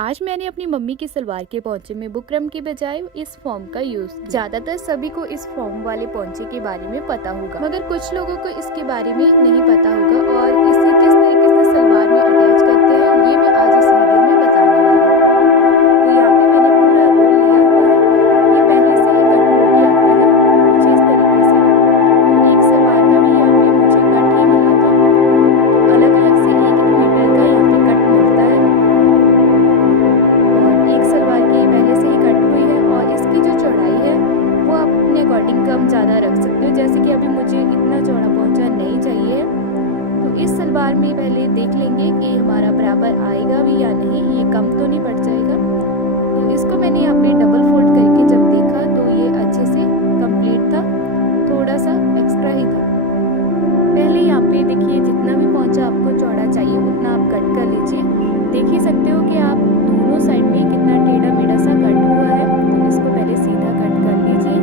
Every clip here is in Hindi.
आज मैंने अपनी मम्मी की सलवार के पोंचे में बुकरम की बजाय इस फॉर्म का यूज। ज्यादातर सभी को इस फॉर्म वाले पोंचे के बारे में पता होगा, मगर कुछ लोगों को इसके बारे में नहीं पता होगा और इसे किस तरीके से सलवार में अटैच करते हैं ये मैं आज इस वीडियो में बताने वाली हूँ। तो यहाँ पे मैंने पूरा रोल लिया हुआ है, ये पहले से ही कट होके आता है कुछ इस तरीके से। एक सलवार का भी यहाँ पे मुझे कट ही मिला था, तो अलग अलग से 1-1 मीटर का यहाँ पे कट मिलता है। एक सलवार की पहले से ही कट हुई है और इसकी जो चौड़ाई है वो आप अपने अकॉर्डिंग कम ज़्यादा रख सकते हो। जैसे कि अभी मुझे इतना चौड़ा पोंचा नहीं चाहिए, तो इस सलवार में पहले देख लेंगे कि हमारा बराबर आएगा भी या नहीं, ये कम तो नहीं पड़ जाएगा। तो इसको मैंने यहाँ पे डबल फोल्ड करके जब देखा तो ये अच्छे से कंप्लीट था, थोड़ा सा एक्स्ट्रा ही था। पहले यहाँ पे देखिए जितना भी पोंचा आपको चौड़ा चाहिए उतना आप कट कर लीजिए। देख ही सकते हो कि आप दोनों साइड में कितना टेढ़ा मेढ़ा सा कट हुआ है, तो इसको पहले सीधा कट कर लीजिए।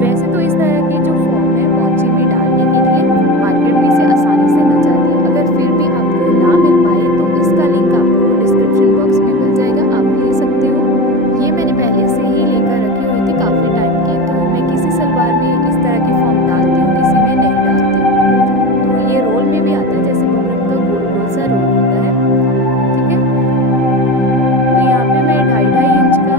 वैसे तो इस तरह के जो फॉर्म है पोंचे में डालने के लिए मार्केट में से आसानी से मिल जाती है। अगर फिर भी आपको ना मिल पाए तो इसका लिंक आपको डिस्क्रिप्शन बॉक्स में मिल जाएगा, आप ले सकते हो। ये मैंने पहले से ही लेकर रखी हुई थी काफ़ी टाइम की, तो मैं किसी सलवार में इस तरह की फॉर्म डालती हूँ, किसी में नहीं डालती हूँ। तो ये रोल में भी आता है, जैसे बुकरम का गोल गोल सा रोल होता है, ठीक है। तो यहाँ पे मैं 2.5 इंच का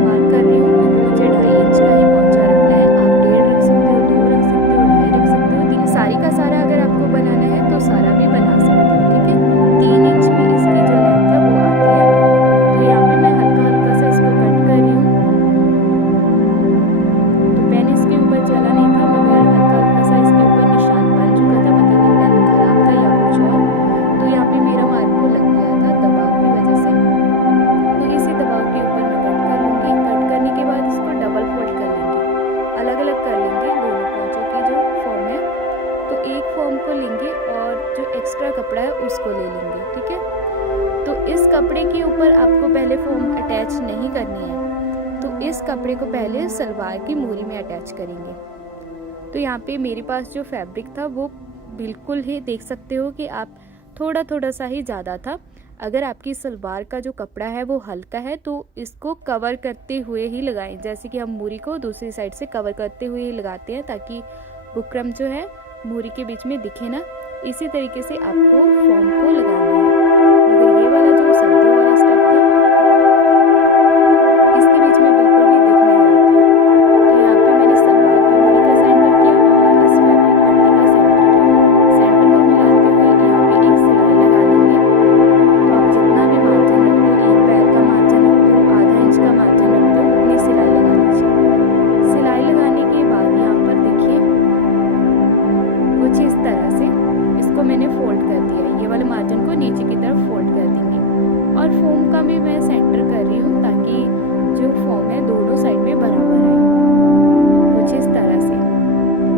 मार्क कर रही हूँ, क्योंकि मुझे 2.5 इंच का ही पोंचा रखना है। आप 1.5 रख सकते हो, 2 रख सकते हो, 2.5 रख सकते हो। सारी का सारा अगर आपको बनाना है तो सारा भी बना सकते हो, ठीक है। 3 इंच भी इसकी जो लेंथ है वो आती है। तो यहाँ पे मैं हल्का हल्का सा इसको कट कर रही हूँ। तो पेन इसके ऊपर चला नहीं था, मगर हल्का हल्का सा इसके ऊपर निशान बन चुका था, पता नहीं पेन खराब था या कुछ और। तो यहाँ पे मेरा मार्क को लग गया था दबाव की वजह से, तो इसी दबाव के ऊपर मैं कट कर लूँगी। कट करने के बाद इसको डबल फोल्ड कर लेंगे, अलग अलग कर लेंगे दोनों पोंचों की जो फॉर्म है। तो एक फॉर्म को लेंगे और जो एक्स्ट्रा कपड़ा है उसको ले लेंगे, ठीक है। तो इस कपड़े के ऊपर आपको पहले फॉर्म अटैच नहीं करनी है, तो इस कपड़े को पहले सलवार की मोरी में अटैच करेंगे। तो यहाँ पे मेरे पास जो फैब्रिक था वो बिल्कुल ही देख सकते हो कि आप थोड़ा थोड़ा सा ही ज़्यादा था। अगर आपकी सलवार का जो कपड़ा है वो हल्का है तो इसको कवर करते हुए ही लगाएं, जैसे कि हम मोरी को दूसरी साइड से कवर करते हुए ही लगाते हैं, ताकि बुकरम जो है मोरी के बीच में दिखे ना। इसी तरीके से आपको फॉर्म को लगाना है। मगर ये वाला जो सर्दियों वाला स्टफ था इसके बीच में बिल्कुल भी दिख नहीं रहा था। तो यहाँ पे मैंने सलवार की मोरी का सेंटर किया और इस फैब्रिक पट्टी का सेंटर किया। सेंटर को मिलाते हुए यहाँ पे एक सिलाई लगा लेंगे। तो आप जितना भी मार्जिन रखते हो, 1 पैर का मार्जिन रखते हो, आधा इंच का मार्जिन रखते हो, उतनी सिलाई लगा लीजिए। सिलाई लगाने के बाद यहाँ पर देखिए कुछ इस तरह से इसको मैंने फोल्ड कर दिया है। ये वाले मार्जिन को नीचे की तरफ फोल्ड कर देंगे और फॉर्म का भी मैं सेंटर कर रही हूँ, ताकि जो फॉर्म है दोनों साइड में बराबर आए। कुछ इस तरह से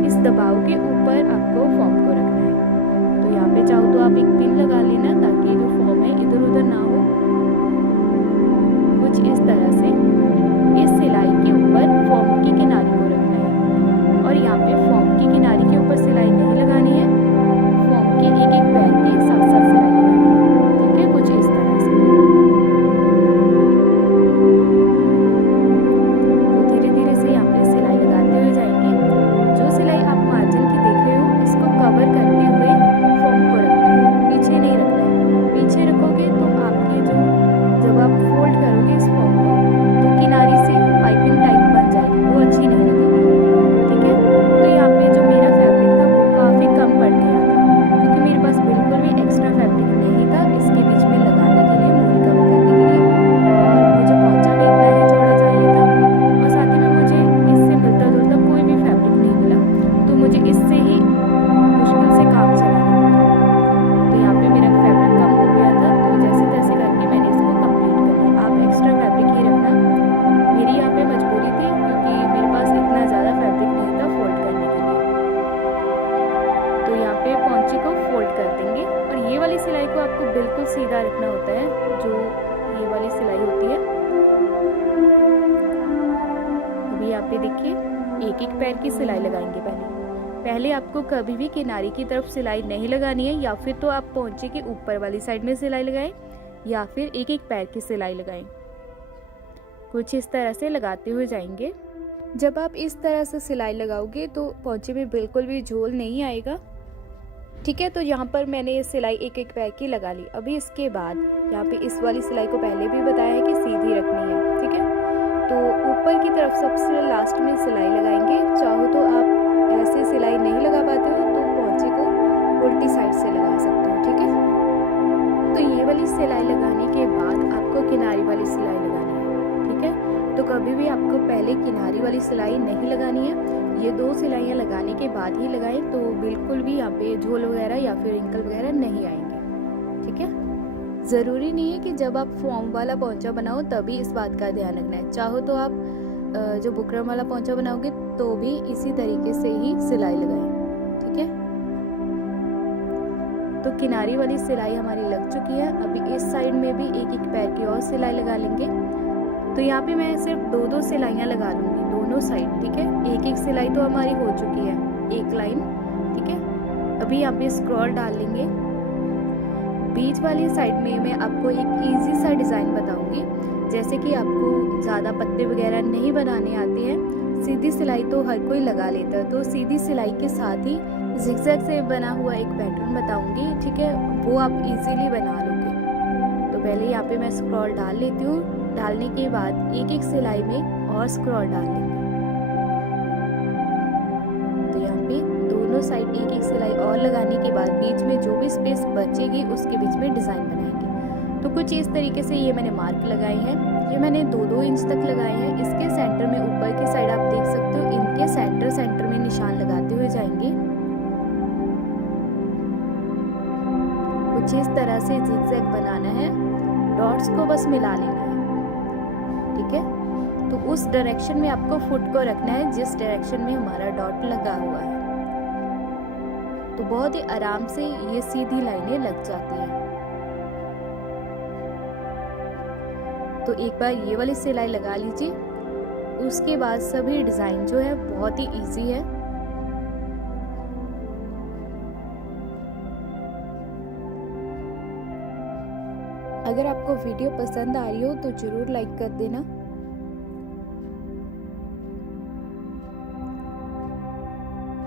इस दबाव के ऊपर आपको फॉर्म को रखना है। तो यहाँ पे चाहो तो आप एक पिन लगा लेना, ताकि जो फॉर्म है इधर उधर ना हो। कुछ इस तरह से इस सिलाई के ऊपर फॉर्म की किनारी को रखना है और यहाँ पे फॉर्म की किनारी के ऊपर सिलाई नहीं लगानी है, फॉर्म के एक एक पैर के साथ साथ सिलाई लगानी है, ठीक है। कुछ इस तरह से तो धीरे धीरे से यहाँ पे सिलाई लगाते हुए जाएंगे। जो सिलाई आप मार्जिन की देख रहे हो इसको कवर करते हुए फॉर्म को रखना है, पीछे नहीं रखना है। पीछे रखोगे तो आपके जो जब आप फोल्ड करोगे इस फॉर्म को तो किनारी से पाइपिंग टाइप बन जाएगी, वो अच्छी नहीं लगेगी, ठीक है। तो यहाँ पे जो मेरा फैब्रिक था वो काफ़ी कम पड़ गया था, क्योंकि मेरे पास बिल्कुल भी एक्स्ट्रा फैब्रिक नहीं था इसके बीच में लगाने के लिए, मोरी कवर करने के लिए। और मुझे पोंचा भी इतना ही चौड़ा चाहिए था और साथ ही में मुझे इससे मिलता जुलता कोई भी फैब्रिक नहीं मिला, तो मुझे इससे ही मुश्किल से काम चलाना पड़ा। तो यहाँ पे मेरा फैब्रिक कम हो गया था, तो जैसे तैसे करके मैंने इसको कंप्लीट कर लिया। आप एक्स्ट्रा फैब्रिक ही रखना, मेरी यहाँ पे मजबूरी थी क्योंकि मेरे पास इतना ज़्यादा फैब्रिक नहीं था फोल्ड करने के लिए। तो यहाँ पे पोंचे को फोल्ड कर देंगे और ये वाली सिलाई को आपको बिल्कुल सीधा रखना होता है, जो ये वाली सिलाई होती है। अभी यहाँ पे देखिए एक एक पैर की सिलाई लगाएंगे। पहले आपको कभी भी किनारी की तरफ सिलाई नहीं लगानी है, या फिर तो आप पोंचे के ऊपर वाली साइड में सिलाई लगाएं, या फिर एक एक पैर की सिलाई लगाएं। कुछ इस तरह से लगाते हुए जाएंगे। जब आप इस तरह से सिलाई लगाओगे तो पोंचे में बिल्कुल भी झोल नहीं आएगा। ठीक है, तो यहाँ पर मैंने ये सिलाई एक एक पैर की लगा ली। अभी इसके बाद यहाँ पे इस वाली सिलाई को पहले भी बताया है कि सीधी रखनी है। ठीक है, तो ऊपर की तरफ सबसे लास्ट में सिलाई लगाएंगे। चाहो तो आप ऐसे सिलाई नहीं लगा पाते हो तो पोंचे को उल्टी साइड से लगा सकते हो। ठीक है, तो ये वाली सिलाई लगाने के बाद आपको किनारी वाली सिलाई लगानी है। ठीक है, तो कभी भी आपको पहले किनारी वाली सिलाई नहीं लगानी है। ये 2 सिलाइयाँ लगाने के बाद ही लगाएं तो बिल्कुल भी यहाँ पे झोल वगैरह या फिर रिंकल वगैरह नहीं आएंगे। ठीक है, ज़रूरी नहीं है कि जब आप फॉर्म वाला पोंचा बनाओ तभी इस बात का ध्यान रखना है। चाहो तो आप जो बुकरम वाला पोंचा बनाओगे तो भी इसी तरीके से ही सिलाई लगाएं। ठीक है, तो किनारी वाली सिलाई हमारी लग चुकी है। अभी इस साइड में भी एक एक पैर की और सिलाई लगा लेंगे। तो यहाँ पे मैं सिर्फ 2-2 सिलाइयाँ लगा लूँगी दोनों साइड। ठीक है, एक एक सिलाई तो हमारी हो चुकी है, एक लाइन। ठीक है, अभी यहाँ पे स्क्रॉल डाल लेंगे। बीच वाली साइड में मैं आपको एक इजी सा डिज़ाइन बताऊंगी। जैसे कि आपको ज़्यादा पत्ते वगैरह नहीं बनाने आते हैं, सीधी सिलाई तो हर कोई लगा लेता है, तो सीधी सिलाई के साथ ही जिगजैग से बना हुआ एक पैटर्न बताऊंगी। ठीक है, वो आप इजीली बना लोगे। तो पहले यहाँ पे मैं स्क्रॉल डाल लेती हूँ। डालने के बाद एक एक सिलाई में और स्क्रॉल डाल लेंगे। तो यहाँ पे दोनों साइड एक एक सिलाई और लगाने के बाद बीच में जो भी स्पेस बचेगी उसके बीच में डिज़ाइन बनाएंगे। तो कुछ इस तरीके से ये मैंने मार्क लगाए हैं। ये मैंने 2-2 इंच तक लगाए हैं। इसके सेंटर में ऊपर की साइड आप देख सकते हो, इनके सेंटर में निशान लगाते हुए जाएंगे। कुछ इस तरह से जिगजैग बनाना है, डॉट्स को बस मिला लेना है। ठीक है, तो उस डायरेक्शन में आपको फुट को रखना है जिस डायरेक्शन में हमारा डॉट लगा हुआ है। तो बहुत ही आराम से ये सीधी लाइनें लग जाती हैं। तो एक बार ये वाली सिलाई लगा लीजिए। उसके बाद सभी डिज़ाइन जो है बहुत ही इजी है। अगर आपको वीडियो पसंद आ रही हो तो जरूर लाइक कर देना।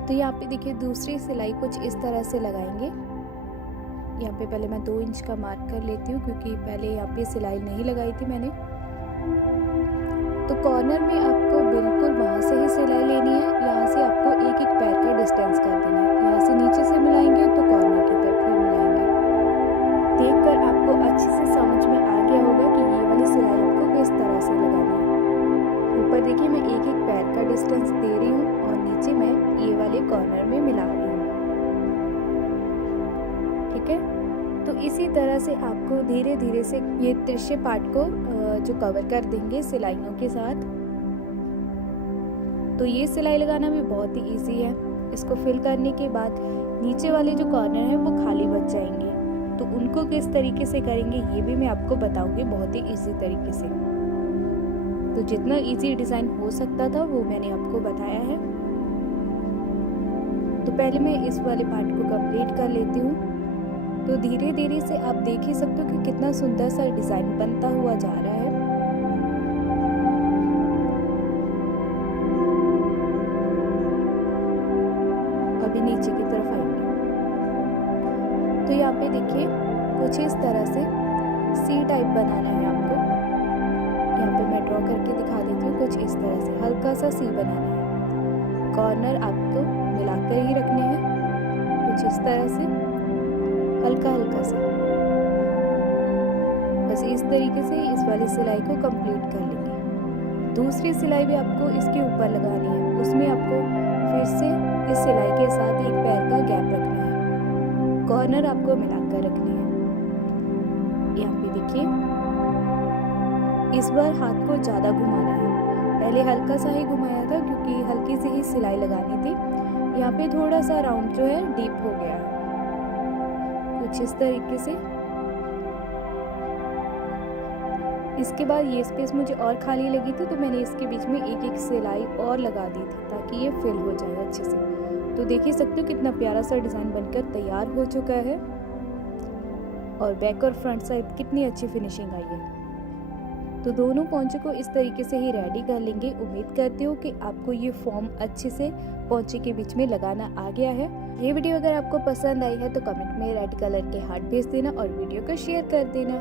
तो यहाँ पे देखिए दूसरी सिलाई कुछ इस तरह से लगाएंगे। यहाँ पे पहले मैं 2 इंच का मार्क कर लेती हूँ क्योंकि पहले यहाँ पे सिलाई नहीं लगाई थी मैंने। तो कॉर्नर में आपको बिल्कुल वहाँ से ही सिलाई लेनी है। यहाँ से आपको एक एक पैर का डिस्टेंस कर देना है। यहाँ से नीचे से मिलाएंगे तो कॉर्नर की तरफ भी मिलाएंगे। देखकर आपको अच्छे से समझ में आ गया होगा कि ये वाली सिलाई आपको किस तरह से लगानी है। ऊपर देखिए मैं एक एक पैर का डिस्टेंस दे रही हूँ और नीचे मैं ये वाले कॉर्नर में मिला रही हूँ। ठीक है, तो इसी तरह से आपको धीरे धीरे से ये तिरछे पार्ट को जो कवर कर देंगे सिलाइयों के साथ। तो ये सिलाई लगाना भी बहुत ही इजी है। इसको फिल करने के बाद नीचे वाले जो कॉर्नर है वो खाली बच जाएंगे। तो उनको किस तरीके से करेंगे ये भी मैं आपको बताऊंगी बहुत ही इजी तरीके से। तो जितना इजी डिज़ाइन हो सकता था वो मैंने आपको बताया है। तो पहले मैं इस वाले पार्ट को कंप्लीट कर लेती हूँ। तो धीरे धीरे से आप देख ही सकते हो कि कितना सुंदर सा डिज़ाइन बनता हुआ जा रहा है। अभी नीचे की तरफ आएंगे। तो यहाँ पे देखिए कुछ इस तरह से सी टाइप बनाना है आपको। यहाँ पे मैं ड्रॉ करके दिखा देती हूँ। कुछ इस तरह से हल्का सा सी बनाना है। कॉर्नर आपको मिलाकर ही रखने हैं कुछ इस तरह से, हल्का हल्का सा। बस इस तरीके से इस वाली सिलाई को कंप्लीट कर लेंगे। दूसरी सिलाई भी आपको इसके ऊपर लगानी है। उसमें आपको फिर से इस सिलाई के साथ एक पैर का गैप रखना है। कॉर्नर आपको मिलाकर रखनी है। यहाँ पे देखिए इस बार हाथ को ज़्यादा घुमाना है। पहले हल्का सा ही घुमाया था क्योंकि हल्की सी ही सिलाई लगानी थी। यहाँ पे थोड़ा सा राउंड जो है डीप हो गया है। कुछ इस तरीके से। इसके बाद ये स्पेस मुझे और खाली लगी थी तो मैंने इसके बीच में एक एक सिलाई और लगा दी थी ताकि ये फिल हो जाए अच्छे से। तो देख ही सकते हो कितना प्यारा सा डिज़ाइन बनकर तैयार हो चुका है। और बैक और फ्रंट साइड कितनी अच्छी फिनिशिंग आई है। तो दोनों पोंचे को इस तरीके से ही रेडी कर लेंगे। उम्मीद करती हूँ कि आपको ये फॉर्म अच्छे से पोंचे के बीच में लगाना आ गया है। ये वीडियो अगर आपको पसंद आई है तो कमेंट में रेड कलर के हार्ट भेज देना और वीडियो को शेयर कर देना।